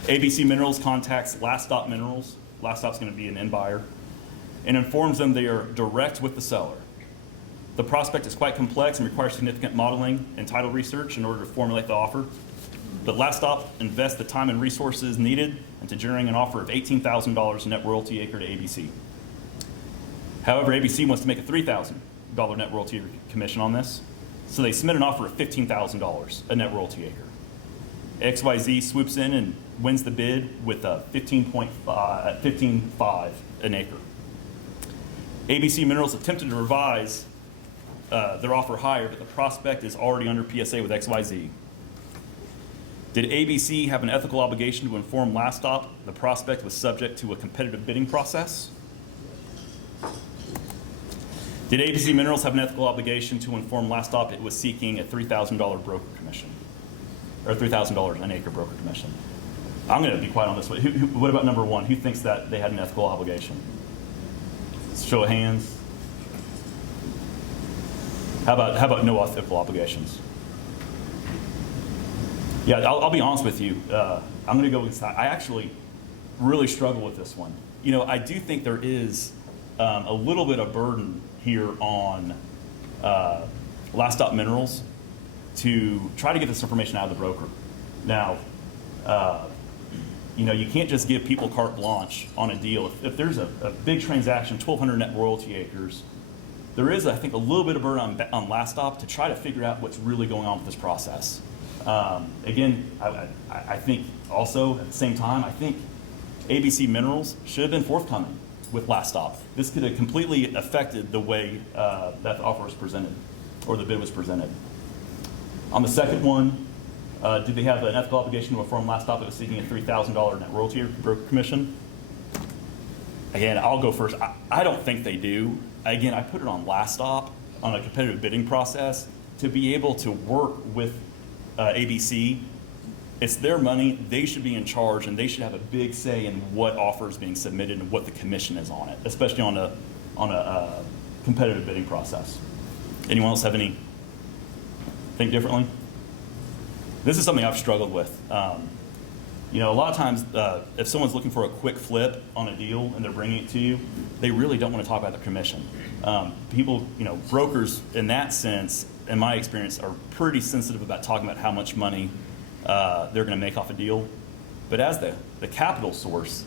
ABC Minerals contacts Last Stop Minerals. Last Stop's going to be an end buyer, and informs them they are direct with the seller. The prospect is quite complex and requires significant modeling and title research in order to formulate the offer. But Last Stop invests the time and resources needed into generating an offer of $18,000 net royalty acre to ABC. However, ABC wants to make a $3,000 net royalty commission on this, so they submit an offer of $15,000 a net royalty acre. XYZ swoops in and wins the bid with a $15.5 an acre. ABC Minerals attempted to revise their offer higher, but the prospect is already under PSA with XYZ. Did ABC have an ethical obligation to inform Last Stop the prospect was subject to a competitive bidding process? Did ABC Minerals have an ethical obligation to inform Last Stop it was seeking a $3,000 broker commission, or $3,000 an acre broker commission? I'm going to be quiet on this one. What about number one? Who thinks that they had an ethical obligation? Show of hands. How about no ethical obligations? Yeah, I'll be honest with you. I'm going to go with that. I actually really struggle with this one. I do think there is a little bit of burden here on Last Stop Minerals to try to get this information out of the broker. Now, you can't just give people carte blanche on a deal. If there's a big transaction, 1,200 net royalty acres, there is, I think, a little bit of burden on Last Stop to try to figure out what's really going on with this process. Again, I think also at the same time, I think ABC Minerals should have been forthcoming with Last Stop. This could have completely affected the way that the offer was presented, or the bid was presented. On the second one, did they have an ethical obligation to inform Last Stop it was seeking a $3,000 net royalty broker commission? Again, I'll go first. I don't think they do. Again, I put it on Last Stop on a competitive bidding process to be able to work with ABC. It's their money. They should be in charge, and they should have a big say in what offer is being submitted and what the commission is on it, especially on a competitive bidding process. Anyone else have any think differently? This is something I've struggled with. A lot of times, if someone's looking for a quick flip on a deal and they're bringing it to you, they really don't want to talk about the commission. People, brokers in that sense, in my experience, are pretty sensitive about talking about how much money they're going to make off a deal. But as the capital source,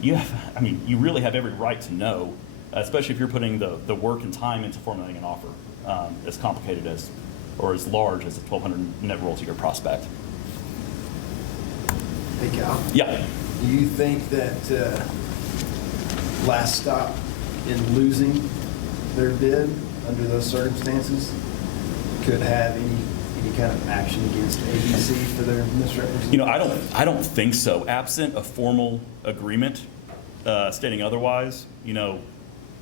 you really have every right to know, especially if you're putting the work and time into formulating an offer, as complicated as, or as large as a 1,200 net royalty year prospect. Hey, Cal, Yeah. do you think that Last Stop in losing their bid under those circumstances could have any kind of action against ABC for their misrepresentation? I don't think so. Absent a formal agreement stating otherwise,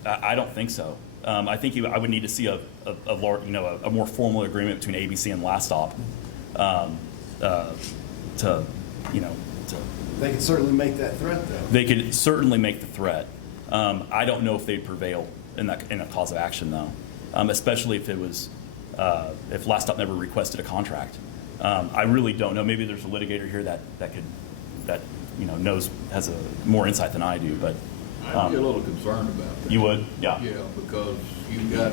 I don't think so. I think I would need to see a more formal agreement between ABC and Last Stop They could certainly make that threat, though. They could certainly make the threat. I don't know if they'd prevail in a cause of action, though, especially if it was if Last Stop never requested a contract. I really don't know. Maybe there's a litigator here that knows, has more insight than I do. But I'd be a little concerned about that. You would, yeah. Yeah, because you've got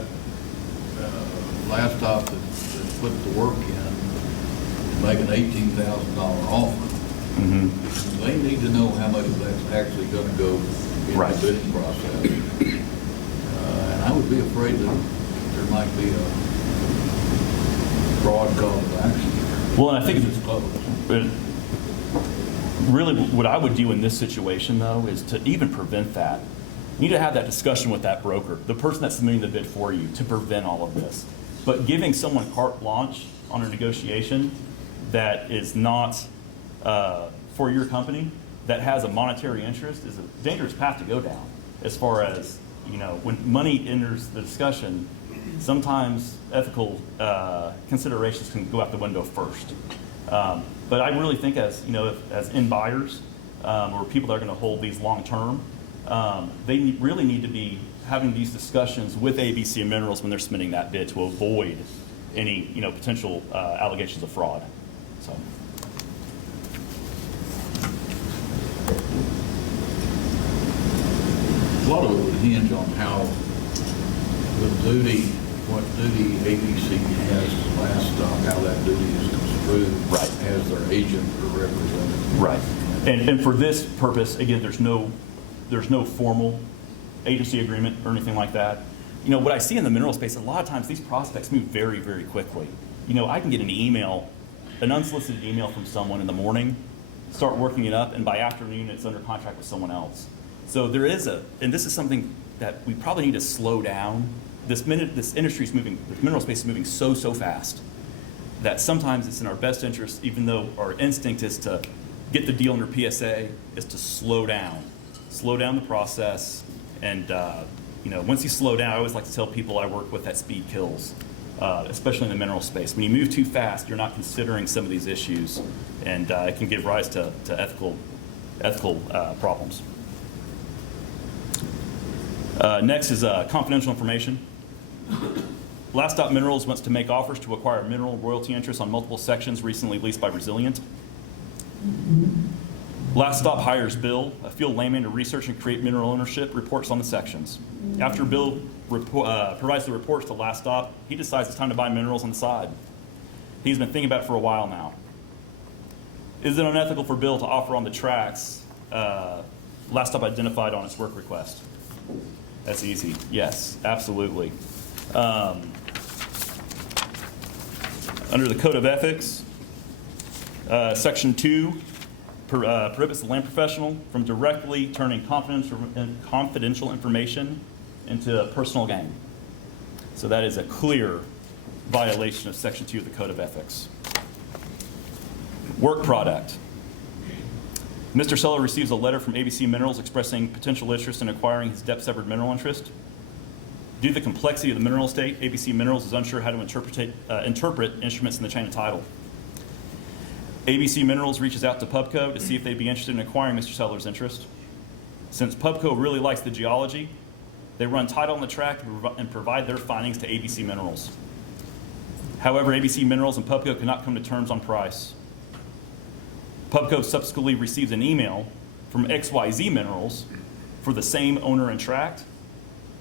Last Stop that's put the work in, make an $18,000 offer. Mm-hmm. They need to know how much of that's actually going to go in Right. the bidding process. And I would be afraid that there might be a broad cause of action. Well, and I think it's close. Really, what I would do in this situation, though, is to even prevent that. You need to have that discussion with that broker, the person that's submitting the bid for you, to prevent all of this. But giving someone carte blanche on a negotiation that is not for your company, that has a monetary interest, is a dangerous path to go down. As far as, when money enters the discussion, sometimes ethical considerations can go out the window first. But I really think as end buyers or people that are going to hold these long term, they really need to be having these discussions with ABC and Minerals when they're submitting that bid to avoid any potential allegations of fraud. So. A lot of it would hinge on what duty ABC has to Last Stop, how that duty is construed Right. as their agent or representative. Right. And for this purpose, again, there's no formal agency agreement or anything like that. What I see in the mineral space, a lot of times these prospects move very, very quickly. I can get an unsolicited email from someone in the morning, start working it up, and by afternoon it's under contract with someone else. So there is and this is something that we probably need to slow down. This industry is moving, the mineral space is moving so fast that sometimes it's in our best interest, even though our instinct is to get the deal under PSA, is to slow down the process. And once you slow down, I always like to tell people I work with that speed kills, especially in the mineral space. When you move too fast, you're not considering some of these issues, and it can give rise to ethical problems. Next is confidential information. Last Stop Minerals wants to make offers to acquire mineral royalty interests on multiple sections recently leased by Resilient. Last Stop hires Bill, a field landman, to research and create mineral ownership reports on the sections. After Bill provides the reports to Last Stop, he decides it's time to buy minerals on the side. He's been thinking about it for a while now. Is it unethical for Bill to offer on the tracks Last Stop identified on its work request? That's easy. Yes, absolutely. Under the Code of Ethics, Section 2 prohibits the land professional from directly turning confidential information into personal gain. So that is a clear violation of Section 2 of the Code of Ethics. Work product. Mr. Seller receives a letter from ABC Minerals expressing potential interest in acquiring his depth-severed mineral interest. Due to the complexity of the mineral estate, ABC Minerals is unsure how to interpret instruments in the chain of title. ABC Minerals reaches out to Pubco to see if they'd be interested in acquiring Mr. Seller's interest. Since Pubco really likes the geology, they run title on the tract and provide their findings to ABC Minerals. However, ABC Minerals and Pubco cannot come to terms on price. Pubco subsequently receives an email from XYZ Minerals for the same owner and tract,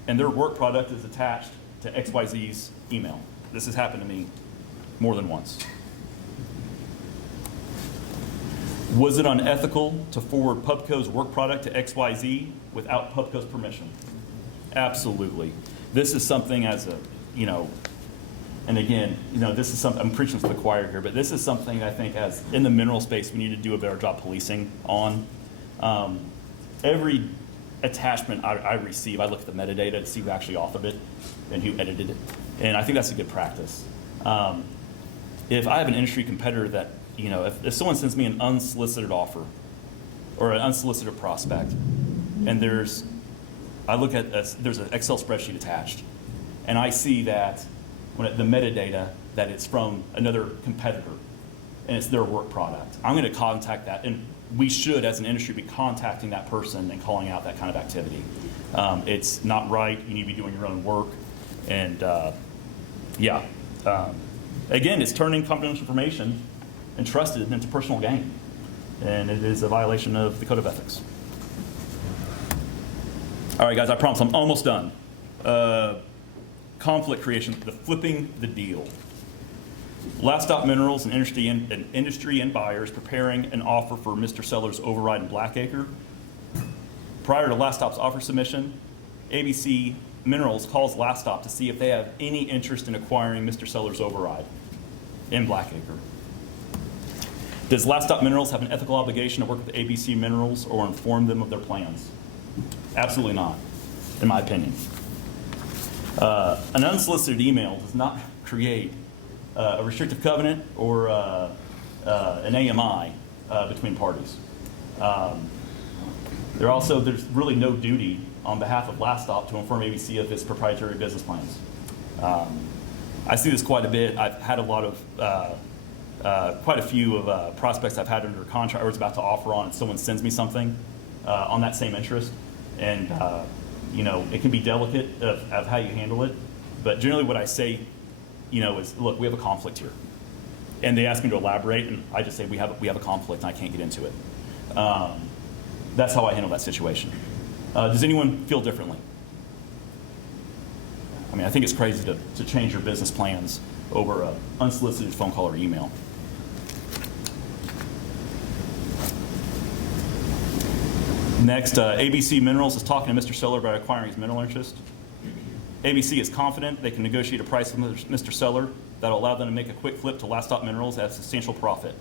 and their work product is attached to XYZ's email. This has happened to me more than once. Was it unethical to forward Pubco's work product to XYZ without Pubco's permission? Absolutely. This is something as a, and again, this is something, I'm preaching to the choir here, but this is something I think as in the mineral space we need to do a better job policing on. Every attachment I receive, I look at the metadata to see who actually authored it and who edited it. And I think that's a good practice. If I have an industry competitor that, if someone sends me an unsolicited offer or an unsolicited prospect, and there's an Excel spreadsheet attached, and I see that the metadata that it's from another competitor and it's their work product, I'm going to contact that, and we should, as an industry, be contacting that person and calling out that kind of activity. It's not right. You need to be doing your own work, and again, it's turning confidential information and trusted into personal gain, and it is a violation of the Code of Ethics. All right, guys, I promise I'm almost done. Conflict creation, the flipping the deal. Last Stop Minerals and industry and buyers preparing an offer for Mr. Seller's override in Blackacre. Prior to Last Stop's offer submission, ABC Minerals calls Last Stop to see if they have any interest in acquiring Mr. Seller's override in Blackacre. Does Last Stop Minerals have an ethical obligation to work with ABC Minerals or inform them of their plans? Absolutely not, in my opinion. An unsolicited email does not create a restrictive covenant or an AMI between parties. There's really no duty on behalf of Last Stop to inform ABC of its proprietary business plans. I see this quite a bit. I've had a lot of, quite a few of prospects I've had under contract or was about to offer on, and someone sends me something on that same interest. And it can be delicate of how you handle it, but generally what I say, is, look, we have a conflict here, and they ask me to elaborate, and I just say we have a conflict, and I can't get into it. That's how I handle that situation. Does anyone feel differently? I mean, I think it's crazy to change your business plans over an unsolicited phone call or email. Next, ABC Minerals is talking to Mr. Seller about acquiring his mineral interest. ABC is confident they can negotiate a price with Mr. Seller that will allow them to make a quick flip to Last Stop Minerals at a substantial profit.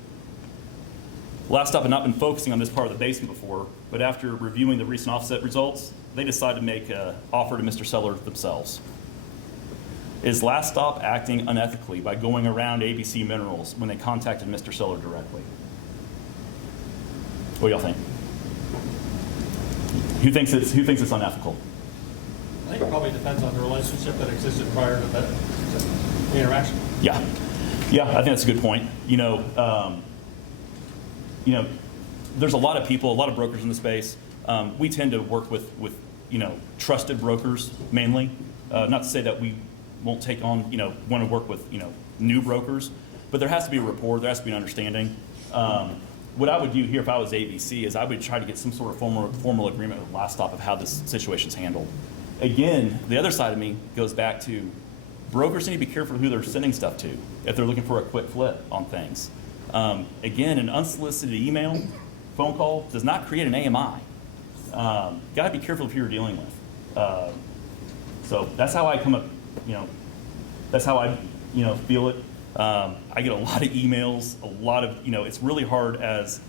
Last Stop had not been focusing on this part of the basement before, but after reviewing the recent offset results, they decided to make an offer to Mr. Seller themselves. Is Last Stop acting unethically by going around ABC Minerals when they contacted Mr. Seller directly? What do y'all think? Who thinks it's unethical? I think it probably depends on the relationship that existed prior to that interaction. Yeah, I think that's a good point. There's a lot of people, a lot of brokers in the space. We tend to work with trusted brokers mainly. Not to say that we won't take on, want to work with, new brokers, but there has to be a rapport, there has to be an understanding. What I would do here if I was ABC is I would try to get some sort of formal agreement with Last Stop of how this situation's handled. Again, the other side of me goes back to brokers need to be careful who they're sending stuff to if they're looking for a quick flip on things. Again, an unsolicited email, phone call does not create an AMI. Got to be careful of who you're dealing with. So that's how I come up, that's how I, feel it. I get a lot of emails, it's really hard as,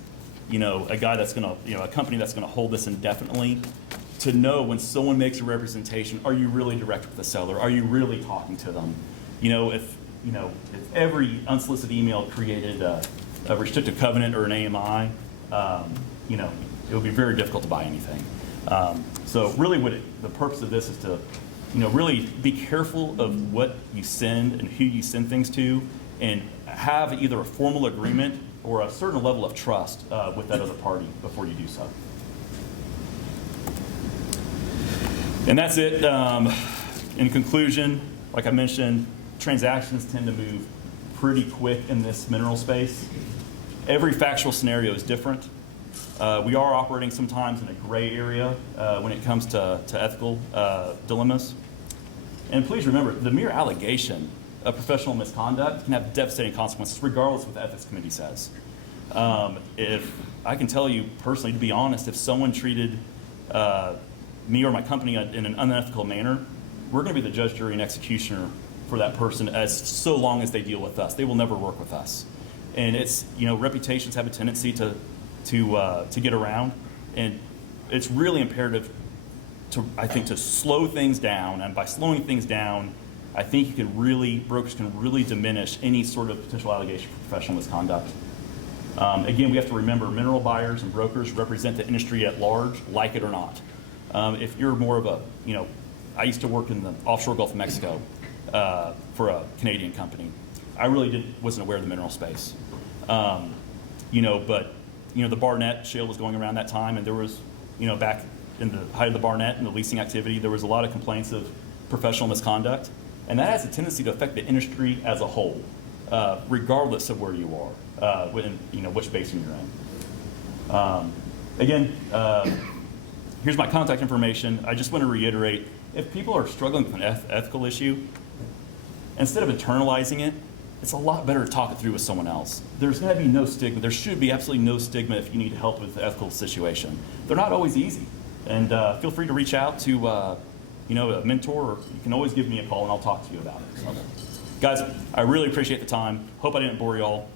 a guy that's going to, a company that's going to hold this indefinitely to know when someone makes a representation, are you really direct with the seller? Are you really talking to them? If every unsolicited email created a restrictive covenant or an AMI, it would be very difficult to buy anything. So really the purpose of this is to, really be careful of what you send and who you send things to, and have either a formal agreement or a certain level of trust with that other party before you do so. And that's it. In conclusion, like I mentioned, transactions tend to move pretty quick in this mineral space. Every factual scenario is different. We are operating sometimes in a gray area when it comes to ethical dilemmas. And please remember, the mere allegation of professional misconduct can have devastating consequences regardless of what the ethics committee says. If I can tell you personally, to be honest, if someone treated me or my company in an unethical manner, we're going to be the judge, jury, and executioner for that person as so long as they deal with us. They will never work with us. And it's, reputations have a tendency to get around, and it's really imperative I think to slow things down. And by slowing things down, I think brokers can really diminish any sort of potential allegation for professional misconduct. Again, we have to remember mineral buyers and brokers represent the industry at large, like it or not. If you're more of I used to work in the offshore Gulf of Mexico for a Canadian company. I really wasn't aware of the mineral space. But the Barnett shale was going around that time, and there was, back in the height of the Barnett and the leasing activity, there was a lot of complaints of professional misconduct, and that has a tendency to affect the industry as a whole, regardless of where you are, which basin you're in. Here's my contact information. I just want to reiterate, if people are struggling with an ethical issue, instead of internalizing it, it's a lot better to talk it through with someone else. There's going to be no stigma. There should be absolutely no stigma if you need help with the ethical situation. They're not always easy. And feel free to reach out to a mentor, or you can always give me a call and I'll talk to you about it. So, guys, I really appreciate the time. Hope I didn't bore you all.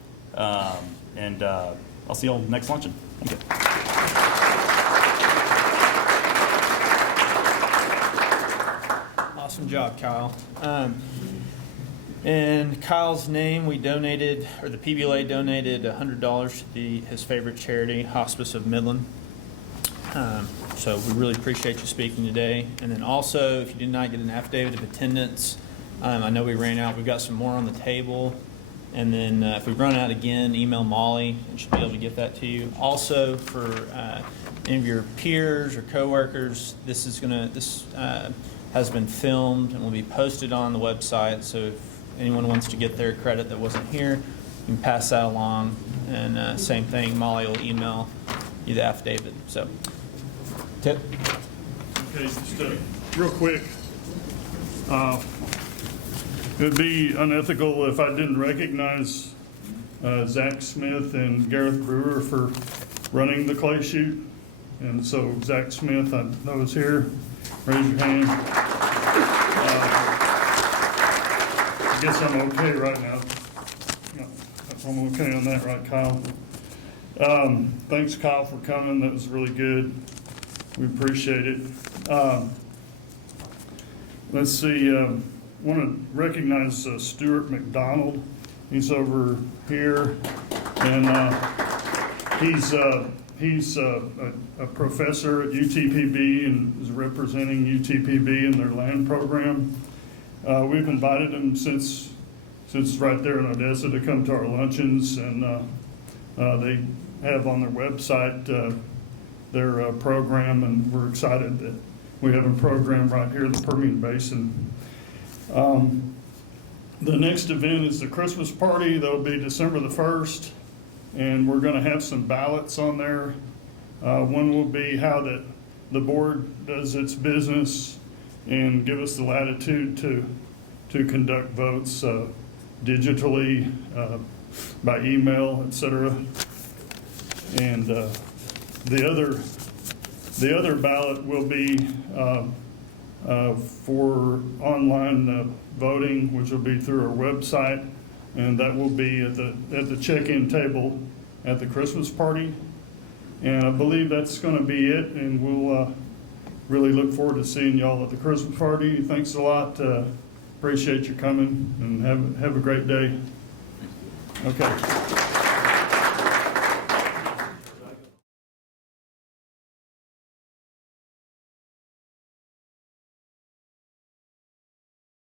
And I'll see you all next luncheon. Thank you. Awesome job, Kyle. In Kyle's name, we donated, or the PBLA donated $100 to his favorite charity, Hospice of Midland. So we really appreciate you speaking today. And then also, if you did not get an affidavit of attendance, I know we ran out. We've got some more on the table. And then if we run out again, email Molly, and she'll be able to get that to you. Also, for any of your peers or coworkers, this has been filmed and will be posted on the website. So if anyone wants to get their credit that wasn't here, you can pass that along. And same thing, Molly will email you the affidavit. So, Tip. Okay, just real quick. It would be unethical if I didn't recognize Zach Smith and Gareth Brewer for running the clay shoot. And so Zach Smith, I know is here. Raise your hand. I guess I'm okay right now. No, I'm okay on that, right, Kyle? Thanks, Kyle, for coming. That was really good. We appreciate it. Let's see. I want to recognize Stuart McDonald. He's over here, and he's a professor at UTPB and is representing UTPB in their land program. We've invited him since right there in Odessa to come to our luncheons, and they have on their website their program, and we're excited that we have a program right here in the Permian Basin. The next event is the Christmas party. That'll be December the 1st, and we're going to have some ballots on there. One will be how the board does its business and give us the latitude to conduct votes digitally, by email, etc. And the other ballot will be for online voting, which will be through our website, and that will be at the check-in table at the Christmas party. And I believe that's going to be it, and we'll really look forward to seeing y'all at the Christmas party. Thanks a lot. Appreciate you coming, and have a great day. Okay.